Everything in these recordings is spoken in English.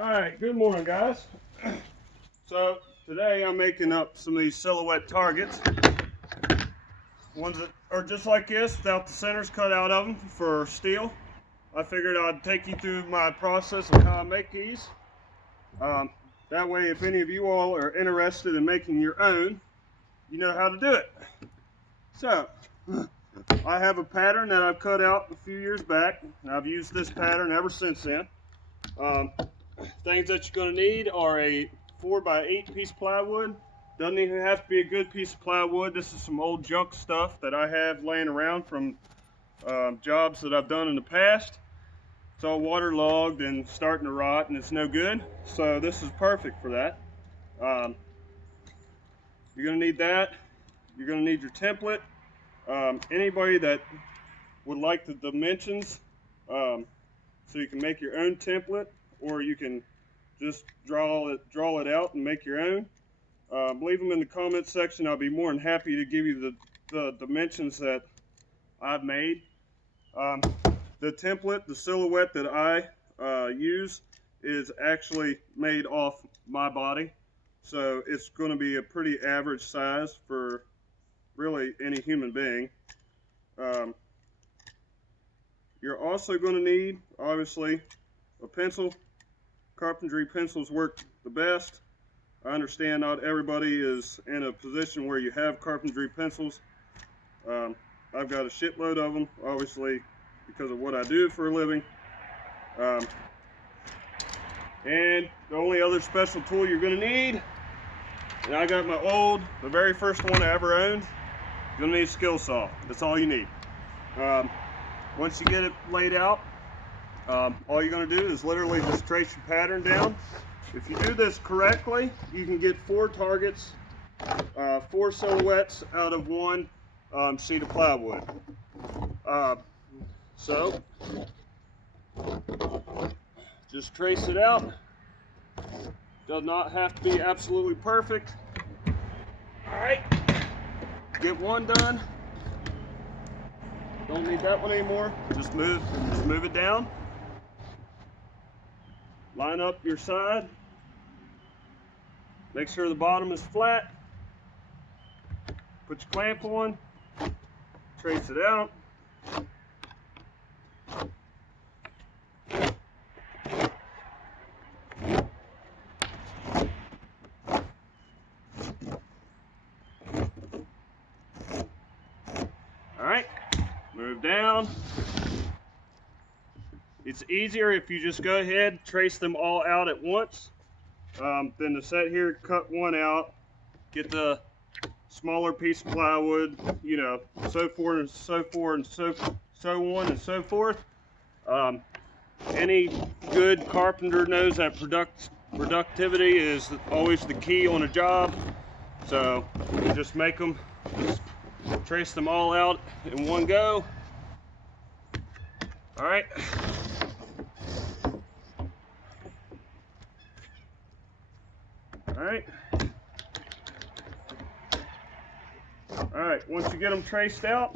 Alright, good morning guys. So today I'm making up some of these silhouette targets. Ones that are just like this without the centers cut out of them for steel. I figured I'd take you through my process of how I make these. That way if any of you all are interested in making your own, you know how to do it. So I have a pattern that I've cut out a few years back, and I've used this pattern ever since then. Things that you're going to need are a 4x8 piece of plywood. Doesn't even have to be a good piece of plywood. This is some old junk stuff that I have laying around from jobs that I've done in the past. It's all waterlogged and starting to rot and it's no good. So this is perfect for that. You're going to need that. You're going to need your template. Anybody that would like the dimensions so you can make your own template, or you can just draw it out and make your own. Leave them in the comments section. I'll be more than happy to give you the dimensions that I've made. The template, the silhouette that I use is actually made off my body. So it's going to be a pretty average size for really any human being. You're also going to need, obviously, a pencil. Carpentry pencils work the best. I understand not everybody is in a position where you have carpentry pencils. I've got a shitload of them, obviously, because of what I do for a living. And the only other special tool you're going to need, and I got the very first one I ever owned, you're going to need a skill saw. That's all you need. Once you get it laid out, all you're going to do is literally just trace your pattern down. If you do this correctly, you can get 4 targets, 4 silhouettes out of 1 sheet of plywood. So just trace it out. Does not have to be absolutely perfect. Alright, get one done. Don't need that one anymore. Just move it down. Line up your side. Make sure the bottom is flat. Put your clamp on. Trace it out. Alright, move down. It's easier if you just go ahead and trace them all out at once than to sit here, cut one out, get the smaller piece of plywood, you know, so forth and so on and so forth. Any good carpenter knows that productivity is always the key on a job. So just trace them all out in one go. All right. All right, once you get them traced out,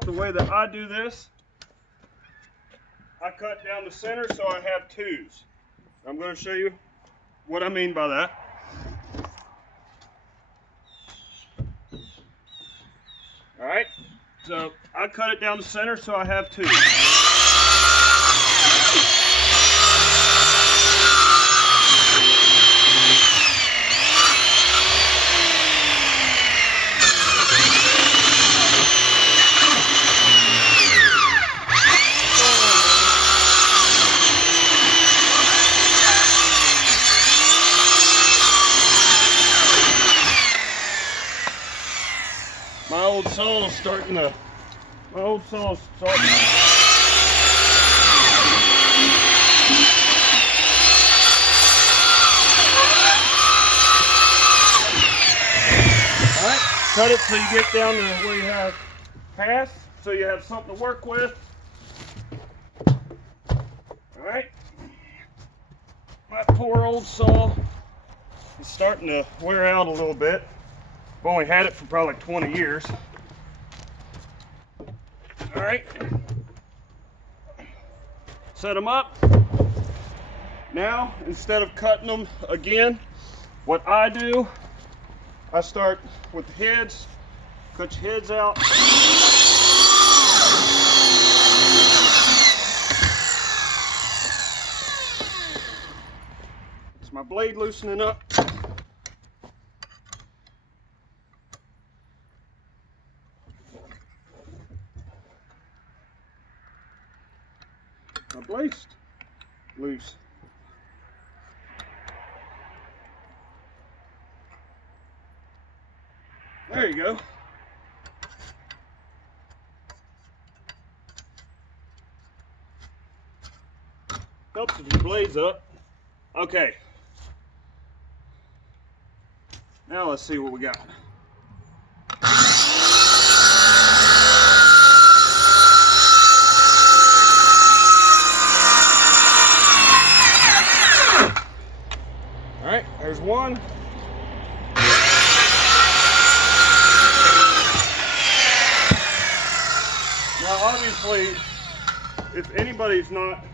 the way that I do this, I cut down the center so I have 2s. I'm going to show you what I mean by that. All right, so I cut it down the center so I have 2. My old saw's starting to. Alright, cut it till you get down to where you have pass, so you have something to work with. Alright, my poor old saw is starting to wear out a little bit. I've only had it for probably like 20 years. All right. Set them up. Now, instead of cutting them again, what I do, I start with the heads, cut your heads out. It's my blade loosening up. My blade's loose. There you go. Helps if your blade's up. Okay. Now let's see what we got. All right, there's one. Now, obviously, if anybody's not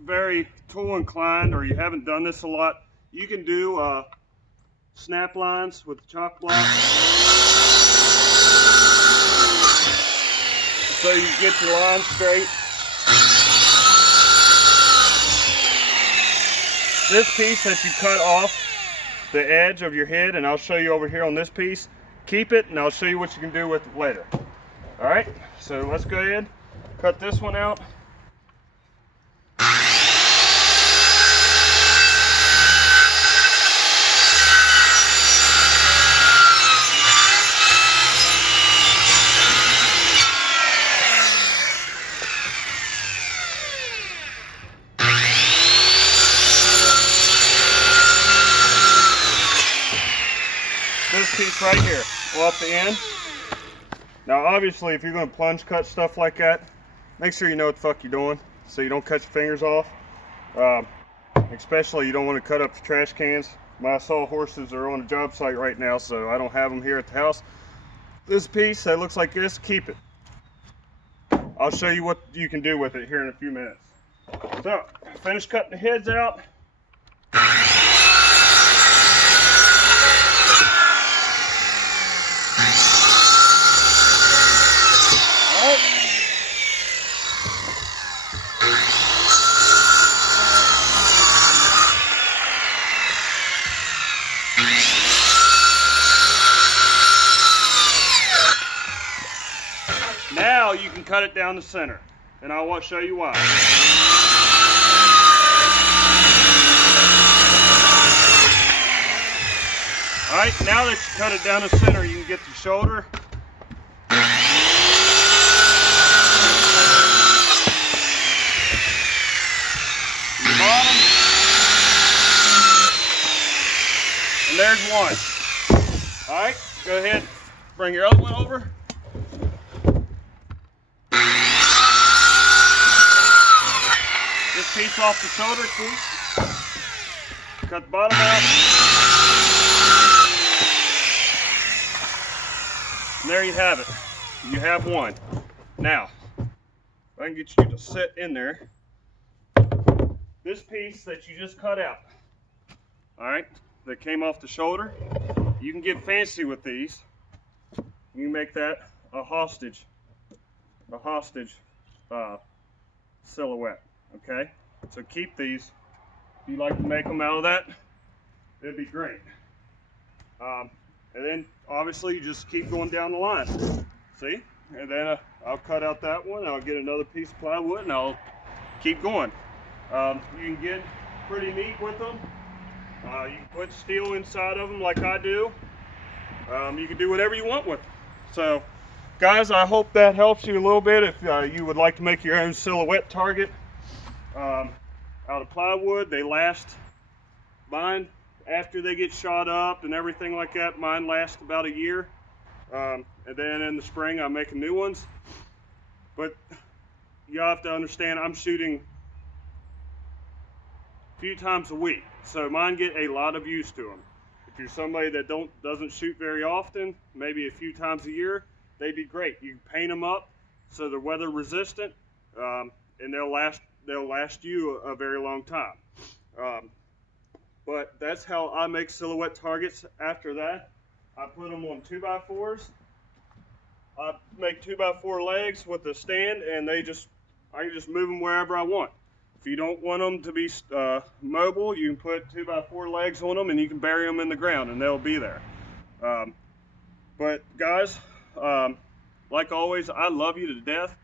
very tool inclined or you haven't done this a lot, you can do snap lines with the chalk block. So you get your line straight. This piece that you cut off the edge of your head, and I'll show you over here on this piece, keep it and I'll show you what you can do with it later. All right, so let's go ahead, cut this one out. This piece right here, off the end. Now obviously if you're going to plunge cut stuff like that, make sure you know what the fuck you're doing so you don't cut your fingers off. Especially you don't want to cut up the trash cans. My sawhorses are on a job site right now, so I don't have them here at the house. This piece that looks like this, keep it. I'll show you what you can do with it here in a few minutes. So, finish cutting the heads out. Now you can cut it down the center, and I will show you why. Alright, now that you cut it down the center, you can get the shoulder. The bottom. And there's one. Alright, go ahead, bring your other one over. This piece off the shoulder, please. Cut the bottom out. And there you have it. You have one. Now, if I can get you to sit in there, this piece that you just cut out, all right, that came off the shoulder, you can get fancy with these. You can make that a hostage silhouette. Okay, so keep these. If you like to make them out of that, it'd be great. And then obviously you just keep going down the line. See? And then I'll cut out that one. I'll get another piece of plywood and I'll keep going. You can get pretty neat with them. You can put steel inside of them like I do. You can do whatever you want with them. So, guys, I hope that helps you a little bit if you would like to make your own silhouette target. Out of plywood. They last, mine, after they get shot up and everything like that, mine lasts about a year. And then in the spring I'm making new ones. But you have to understand, I'm shooting a few times a week, so mine get a lot of use to them. It If you're somebody that doesn't shoot very often, maybe a few times a year, they'd be great. You can paint them up so they're weather resistant, and they'll last you a very long time. But that's how I make silhouette targets. After that, I put them on 2x4s. I make 2x4 legs with a stand, and I can just move them wherever I want. If you don't want them to be mobile, you can put 2x4 legs on them and you can bury them in the ground and they'll be there. But guys, like always, I love you to death.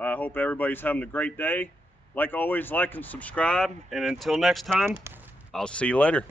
I hope everybody's having a great day. Like always, like and subscribe, and until next time, I'll see you later.